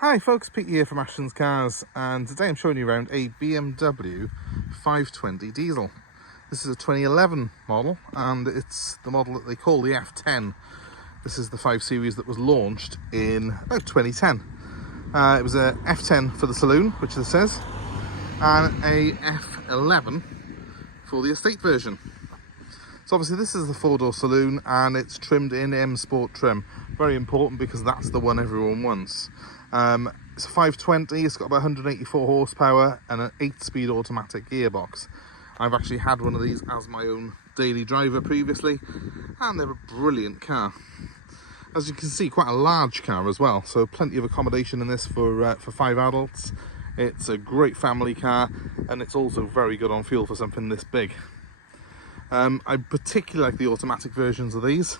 Hi folks, Pete here from Ashton's Cars, and today I'm showing you around a BMW 520 diesel. This is a 2011 model, and it's the model that they call the F10. This is the 5 Series that was launched in about 2010. It was a F10 for the saloon, which this says, and a F11 for the estate version. So obviously this is the 4-door saloon, and it's trimmed in M Sport trim. Very important because that's the one everyone wants. It's a 520, it's got about 184 horsepower and an 8-speed automatic gearbox. I've actually had one of these as my own daily driver previously, and they're a brilliant car. As you can see, quite a large car as well, so plenty of accommodation in this for 5 adults. It's a great family car, and it's also very good on fuel for something this big. I particularly like the automatic versions of these.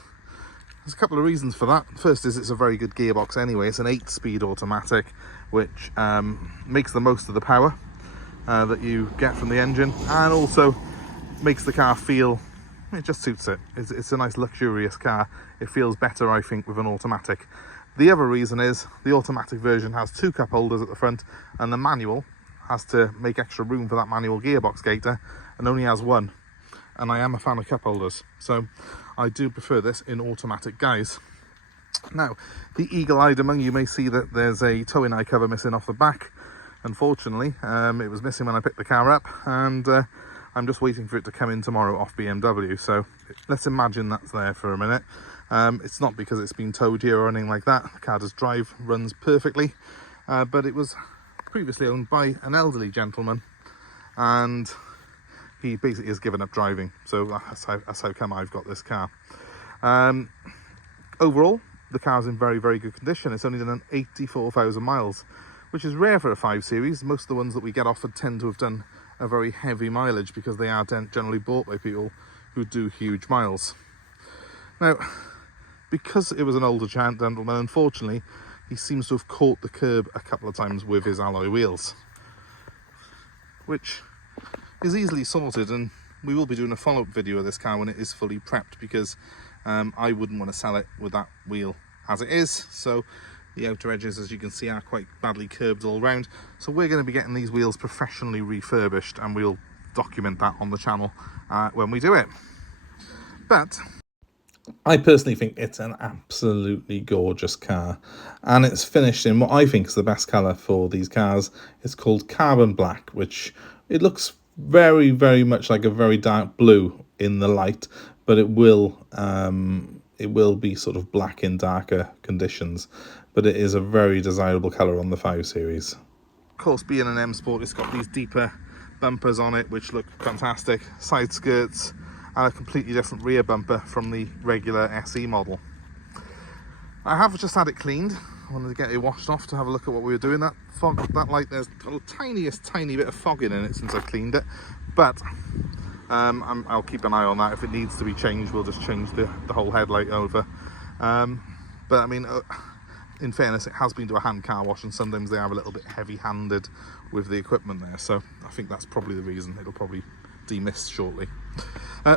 There's a couple of reasons for that. First is it's a very good gearbox anyway. It's an 8-speed automatic, which makes the most of the power that you get from the engine, and also makes the car feel, it just suits it. It's a nice luxurious car. It feels better, I think, with an automatic. The other reason is the automatic version has 2 cup holders at the front, and the manual has to make extra room for that manual gearbox gator, and only has 1. And I am a fan of cup holders, so I do prefer this in automatic guise. Now, the eagle-eyed among you may see that there's a towing eye cover missing off the back. Unfortunately, it was missing when I picked the car up, and I'm just waiting for it to come in tomorrow off BMW. So let's imagine that's there for a minute. It's not because it's been towed here or anything like that. The car does drive, runs perfectly, but it was previously owned by an elderly gentleman, and he basically has given up driving, so that's how come I've got this car. Overall, the car's in very, very good condition. It's only done 84,000 miles, which is rare for a 5 Series. Most of the ones that we get offered tend to have done a very heavy mileage because they are generally bought by people who do huge miles. Now, because it was an older gentleman, unfortunately, he seems to have caught the curb a couple of times with his alloy wheels, which is easily sorted, and we will be doing a follow-up video of this car when it is fully prepped, because I wouldn't want to sell it with that wheel as it is. So the outer edges, as you can see, are quite badly curbed all round. So we're going to be getting these wheels professionally refurbished, and we'll document that on the channel when we do it. But I personally think it's an absolutely gorgeous car, and it's finished in what I think is the best colour for these cars. It's called carbon black, which it looks very, very much like a very dark blue in the light, but it will be sort of black in darker conditions. But it is a very desirable colour on the 5 Series. Of course, being an M Sport, it's got these deeper bumpers on it, which look fantastic. Side skirts, and a completely different rear bumper from the regular SE model. I have just had it cleaned. I wanted to get it washed off to have a look at what we were doing. That light, there's a tiny bit of fogging in it since I've cleaned it, but I'll keep an eye on that. If it needs to be changed, we'll just change the whole headlight over. But I mean, in fairness, it has been to a hand car wash, and sometimes they are a little bit heavy-handed with the equipment there, so I think that's probably the reason. It'll probably demist shortly.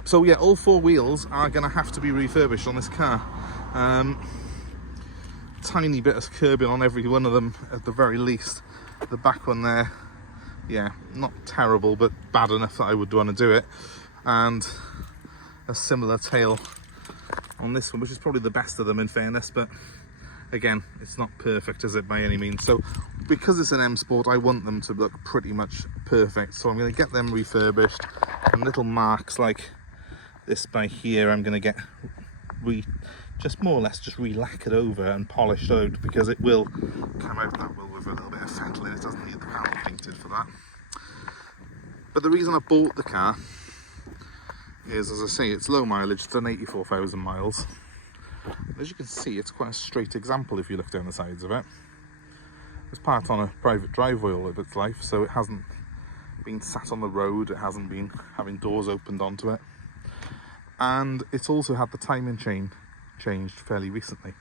So yeah, all 4 wheels are going to have to be refurbished on this car. Tiny bit of curbing on every one of them at the very least. The back one there, yeah, not terrible, but bad enough that I would want to do it. And a similar tail on this one, which is probably the best of them in fairness, but again, it's not perfect, is it, by any means? So because it's an M Sport, I want them to look pretty much perfect, so I'm going to get them refurbished, and little marks like this by here I'm going to get just more or less just re-lacquered over and polished out, because it will come out that well with a little bit of fentanyl in it. It doesn't need the panel painted for that. But the reason I bought the car is, as I say, it's low mileage. It's done 84,000 miles. As you can see, it's quite a straight example if you look down the sides of it. It's parked on a private driveway all of its life, so it hasn't been sat on the road, it hasn't been having doors opened onto it. And it's also had the timing chain changed fairly recently,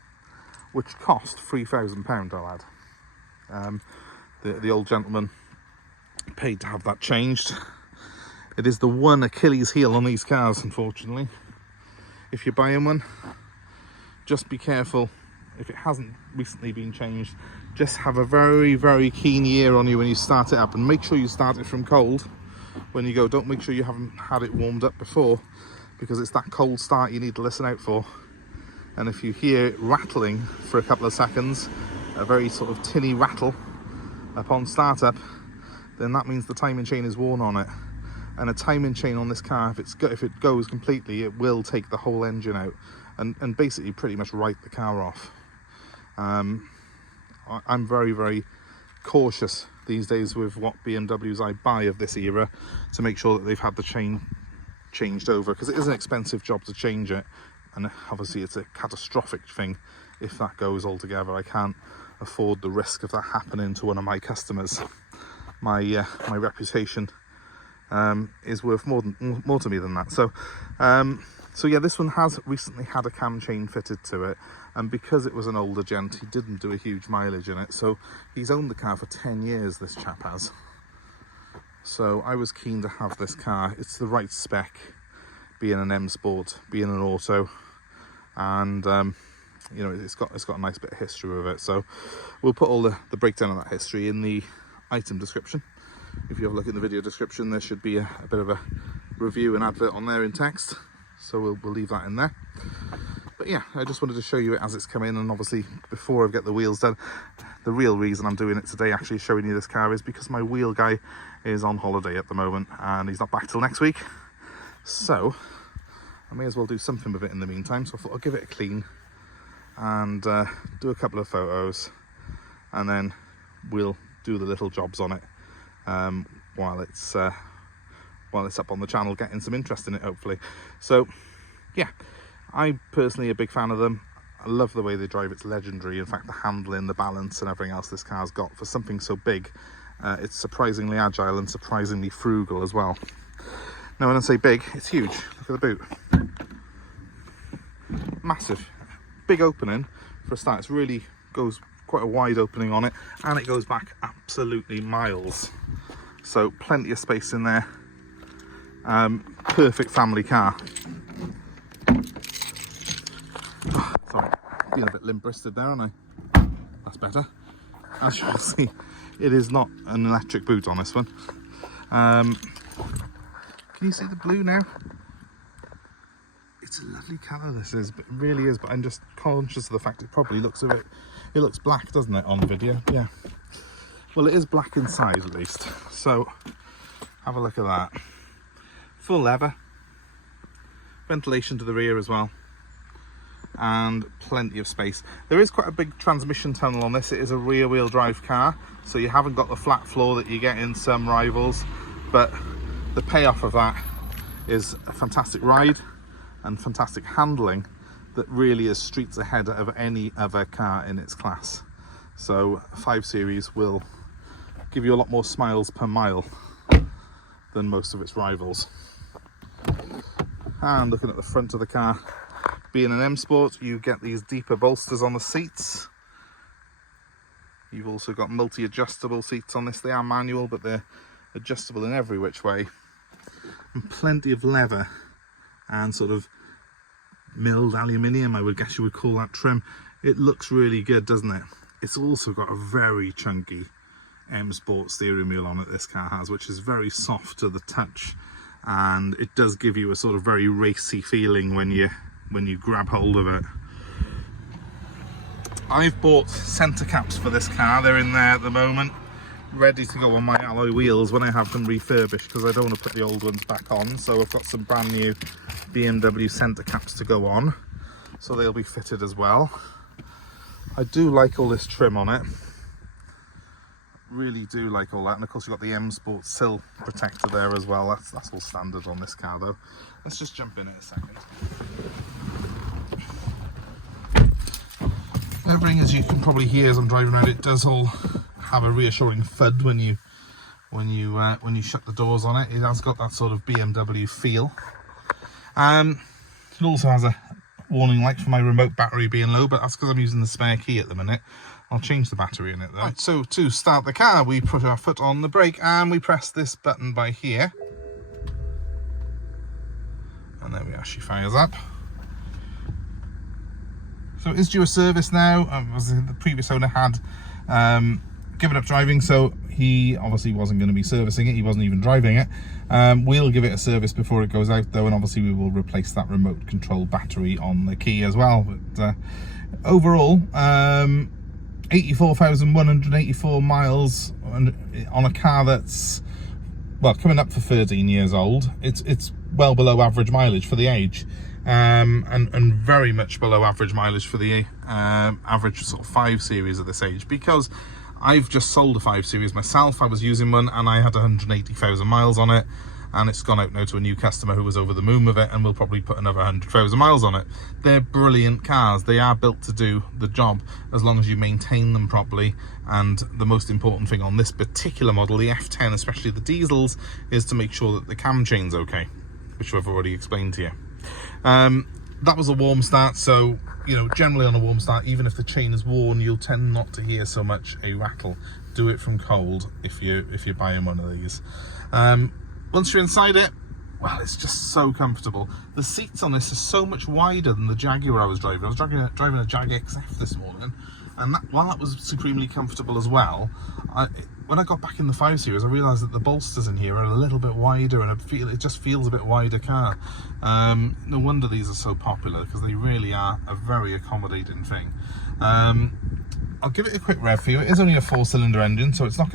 which cost £3,000, I'll add. The old gentleman paid to have that changed. It is the one Achilles heel on these cars, unfortunately. If you're buying one, just be careful if it hasn't recently been changed, just have a very, very keen ear on you when you start it up, and make sure you start it from cold when you go. Don't make sure you haven't had it warmed up before, because it's that cold start you need to listen out for. And if you hear it rattling for a couple of seconds, a very sort of tinny rattle upon startup, then that means the timing chain is worn on it. And a timing chain on this car, if it goes completely, it will take the whole engine out and basically pretty much write the car off. I'm very, very cautious these days with what BMWs I buy of this era, to make sure that they've had the chain changed over, because it is an expensive job to change it, and obviously it's a catastrophic thing if that goes altogether. I can't afford the risk of that happening to one of my customers. My reputation is worth more to me than that. So yeah, this one has recently had a cam chain fitted to it, and because it was an older gent, he didn't do a huge mileage in it, so he's owned the car for 10 years, this chap has. So I was keen to have this car. It's the right spec, being an M Sport, being an auto, and you know, it's got a nice bit of history with it. So we'll put all the breakdown of that history in the item description. If you have a look in the video description, there should be a bit of a review and advert on there in text, so we'll leave that in there. But yeah, I just wanted to show you it as it's come in, and obviously before I get the wheels done. The real reason I'm doing it today, actually showing you this car, is because my wheel guy is on holiday at the moment and he's not back till next week, so I may as well do something with it in the meantime. So I thought I'll give it a clean and do a couple of photos, and then we'll do the little jobs on it while it's up on the channel, getting some interest in it, hopefully. So yeah, I'm personally a big fan of them. I love the way they drive. It's legendary. In fact, the handling, the balance and everything else this car's got for something so big, it's surprisingly agile and surprisingly frugal as well. Now when I say big, it's huge. Look at the boot. Massive. Big opening for a start. It's really goes quite a wide opening on it, and it goes back absolutely miles. So plenty of space in there. Perfect family car. Oh, sorry, being a bit limp-wristed there, aren't I? That's better. As you can see, it is not an electric boot on this one. Can you see the blue now? It's a lovely colour, this is, but it really is. But I'm just conscious of the fact it probably looks a bit, it looks black, doesn't it, on video? Yeah. Well, it is black inside at least. So have a look at that. Full leather, ventilation to the rear as well, and plenty of space. There is quite a big transmission tunnel on this. It is a rear wheel drive car, so you haven't got the flat floor that you get in some rivals, but the payoff of that is a fantastic ride and fantastic handling that really is streets ahead of any other car in its class. So 5 Series will give you a lot more smiles per mile than most of its rivals. And looking at the front of the car, being an M Sport, you get these deeper bolsters on the seats. You've also got multi-adjustable seats on this. They are manual, but they're adjustable in every which way. And plenty of leather and sort of milled aluminium, I would guess you would call that trim. It looks really good, doesn't it? It's also got a very chunky M Sport steering wheel on it, this car has, which is very soft to the touch, and it does give you a sort of very racy feeling when you grab hold of it. I've bought centre caps for this car. They're in there at the moment, ready to go on my alloy wheels when I have them refurbished, because I don't want to put the old ones back on. So I've got some brand new BMW centre caps to go on, so they'll be fitted as well. I do like all this trim on it, really do like all that, and of course you've got the M Sport sill protector there as well. That's all standard on this car though. Let's just jump in a second. Everything, as you can probably hear as I'm driving around, it does all have a reassuring thud when you shut the doors on it. It has got that sort of BMW feel. It also has a warning light for my remote battery being low, but that's because I'm using the spare key at the minute. I'll change the battery in it though. Right, so to start the car, we put our foot on the brake and we press this button by here. And there we are, she fires up. So it is due a service now. The previous owner had given up driving, so he obviously wasn't going to be servicing it. He wasn't even driving it. We'll give it a service before it goes out though, and obviously we will replace that remote control battery on the key as well. But overall, 84,184 miles on a car that's, well, coming up for 13 years old. It's well below average mileage for the age, and very much below average mileage for the average sort of 5 Series of this age, because I've just sold a 5 Series myself. I was using one and I had 180,000 miles on it, and it's gone out now to a new customer who was over the moon with it, and we'll probably put another 100,000 miles on it. They're brilliant cars. They are built to do the job as long as you maintain them properly. And the most important thing on this particular model, the F10, especially the diesels, is to make sure that the camchain's okay, which I've already explained to you. That was a warm start, so you know, generally on a warm start, even if the chain is worn, you'll tend not to hear so much a rattle. Do it from cold if you're buying one of these. Once you're inside it, well, it's just so comfortable. The seats on this are so much wider than the Jaguar I was driving. I was driving a Jag XF this morning, and while that was supremely comfortable as well, when I got back in the 5 Series, I realised that the bolsters in here are a little bit wider, and it just feels a bit wider car. No wonder these are so popular, because they really are a very accommodating thing. I'll give it a quick rev for you. It is only a 4-cylinder engine, so it's not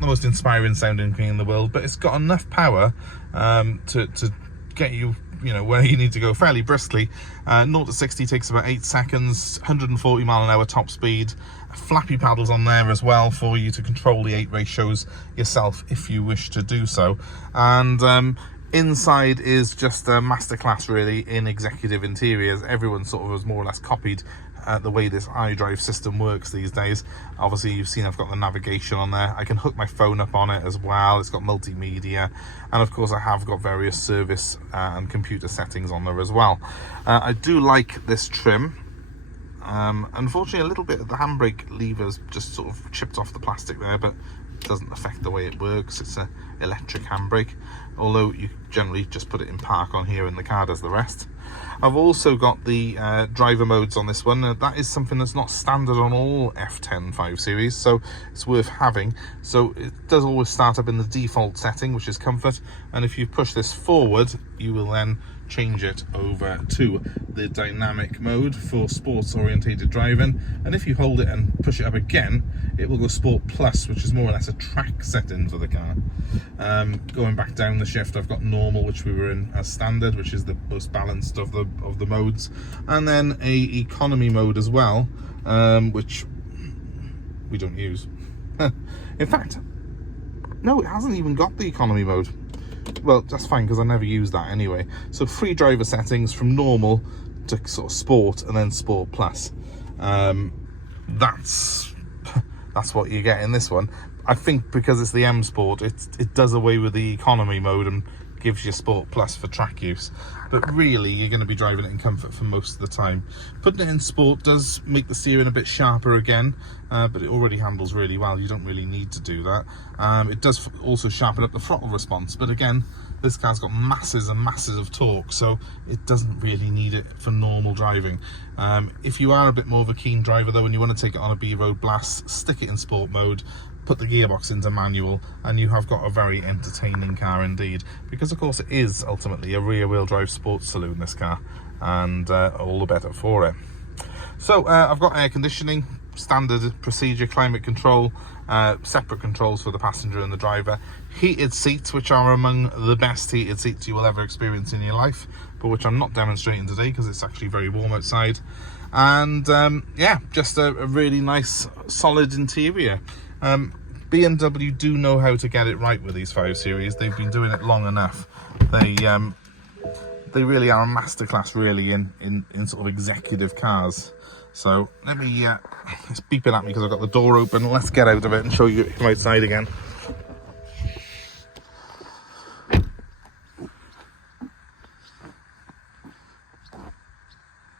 the most inspiring sounding thing in the world, but it's got enough power to get you, where you need to go fairly briskly. 0 to 60 takes about 8 seconds, 140 mile an hour top speed. Flappy paddles on there as well for you to control the 8 ratios yourself if you wish to do so. And inside is just a masterclass really in executive interiors. Everyone sort of has more or less copied the way this iDrive system works these days. Obviously you've seen I've got the navigation on there. I can hook my phone up on it as well. It's got multimedia, and of course I have got various service and computer settings on there as well. I do like this trim. Unfortunately a little bit of the handbrake levers just sort of chipped off the plastic there, but it doesn't affect the way it works. It's an electric handbrake, although you generally just put it in park on here and the car does the rest. I've also got the driver modes on this one. That is something that's not standard on all F10 5 Series, so it's worth having. So it does always start up in the default setting, which is comfort, and if you push this forward you will then change it over to the dynamic mode for sports orientated driving, and if you hold it and push it up again it will go Sport Plus, which is more or less a track setting for the car. Going back down the shift, I've got normal, which we were in as standard, which is the most balanced of the modes, and then a economy mode as well, which we don't use. In fact, no, it hasn't even got the economy mode. Well, that's fine because I never use that anyway. So free driver settings from normal to sort of sport, and then Sport Plus. That's what you get in this one. I think because it's the M Sport, it does away with the economy mode and gives you Sport Plus for track use. But really, you're going to be driving it in comfort for most of the time. Putting it in Sport does make the steering a bit sharper again, but it already handles really well. You don't really need to do that. It does also sharpen up the throttle response, but again, this car's got masses and masses of torque, so it doesn't really need it for normal driving. If you are a bit more of a keen driver though, and you want to take it on a B-road blast, stick it in sport mode, put the gearbox into manual, and you have got a very entertaining car indeed, because of course it is ultimately a rear-wheel drive sports saloon, this car, and all the better for it. So I've got air conditioning, standard procedure, climate control, separate controls for the passenger and the driver, heated seats, which are among the best heated seats you will ever experience in your life, but which I'm not demonstrating today because it's actually very warm outside. And yeah, just a really nice solid interior. BMW do know how to get it right with these 5 Series. They've been doing it long enough. They really are a masterclass really in sort of executive cars. So let me, it's beeping at me because I've got the door open. Let's get out of it and show you from outside again.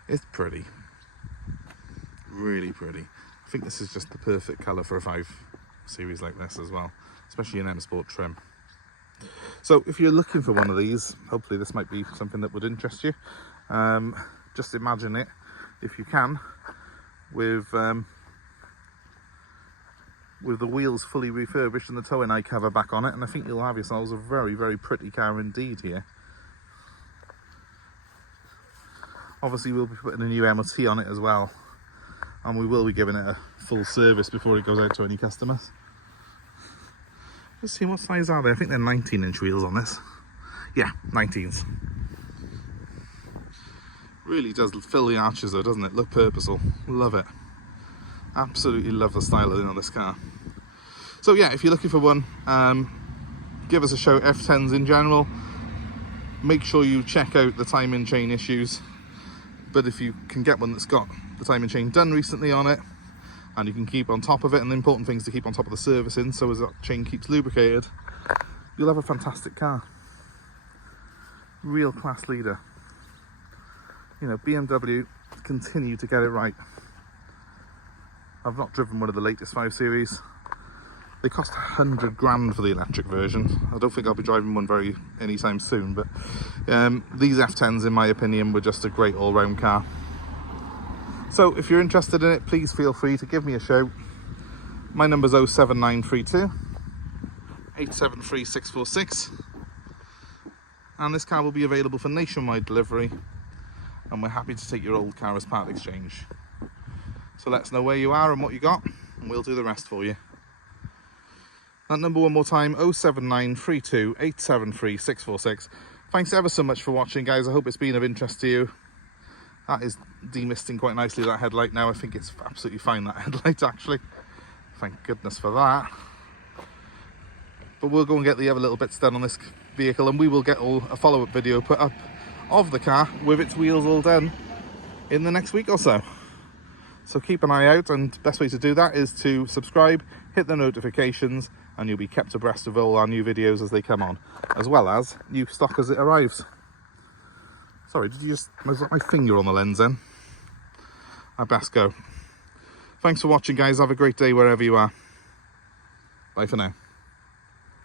It's pretty, really pretty. I think this is just the perfect colour for a 5 Series like this as well, especially in M Sport trim. So if you're looking for one of these, hopefully this might be something that would interest you. Just imagine it, if you can, with the wheels fully refurbished and the towing eye cover back on it, and I think you'll have yourselves a very, very pretty car indeed here. Obviously we'll be putting a new MOT on it as well, and we will be giving it a full service before it goes out to any customers. Let's see, what size are they? I think they're 19-inch wheels on this. Yeah, 19s. Really does fill the arches though, doesn't it? Look purposeful. Love it. Absolutely love the styling on this car. So yeah, if you're looking for one, give us a shout. F10s in general. Make sure you check out the timing chain issues. But if you can get one that's got the timing chain done recently on it, and you can keep on top of it, and the important thing is to keep on top of the servicing so as that chain keeps lubricated, you'll have a fantastic car. Real class leader. You know, BMW continue to get it right. I've not driven one of the latest 5 Series. They cost 100 grand for the electric version. I don't think I'll be driving one anytime soon, but these F10s, in my opinion, were just a great all-round car. So if you're interested in it, please feel free to give me a shout. My number's 07932 873 646, and this car will be available for nationwide delivery, and we're happy to take your old car as part exchange. So let us know where you are and what you got, and we'll do the rest for you. That number one more time, 07932 873 646. Thanks ever so much for watching, guys. I hope it's been of interest to you. That is demisting quite nicely, that headlight now. I think it's absolutely fine, that headlight, actually. Thank goodness for that. But we'll go and get the other little bits done on this vehicle, and we will get a follow-up video put up of the car with its wheels all done in the next week or so. So keep an eye out, and the best way to do that is to subscribe, hit the notifications, and you'll be kept abreast of all our new videos as they come on, as well as new stock as it arrives. Sorry, was that my finger on the lens then? I best go. Thanks for watching, guys. Have a great day wherever you are. Bye for now.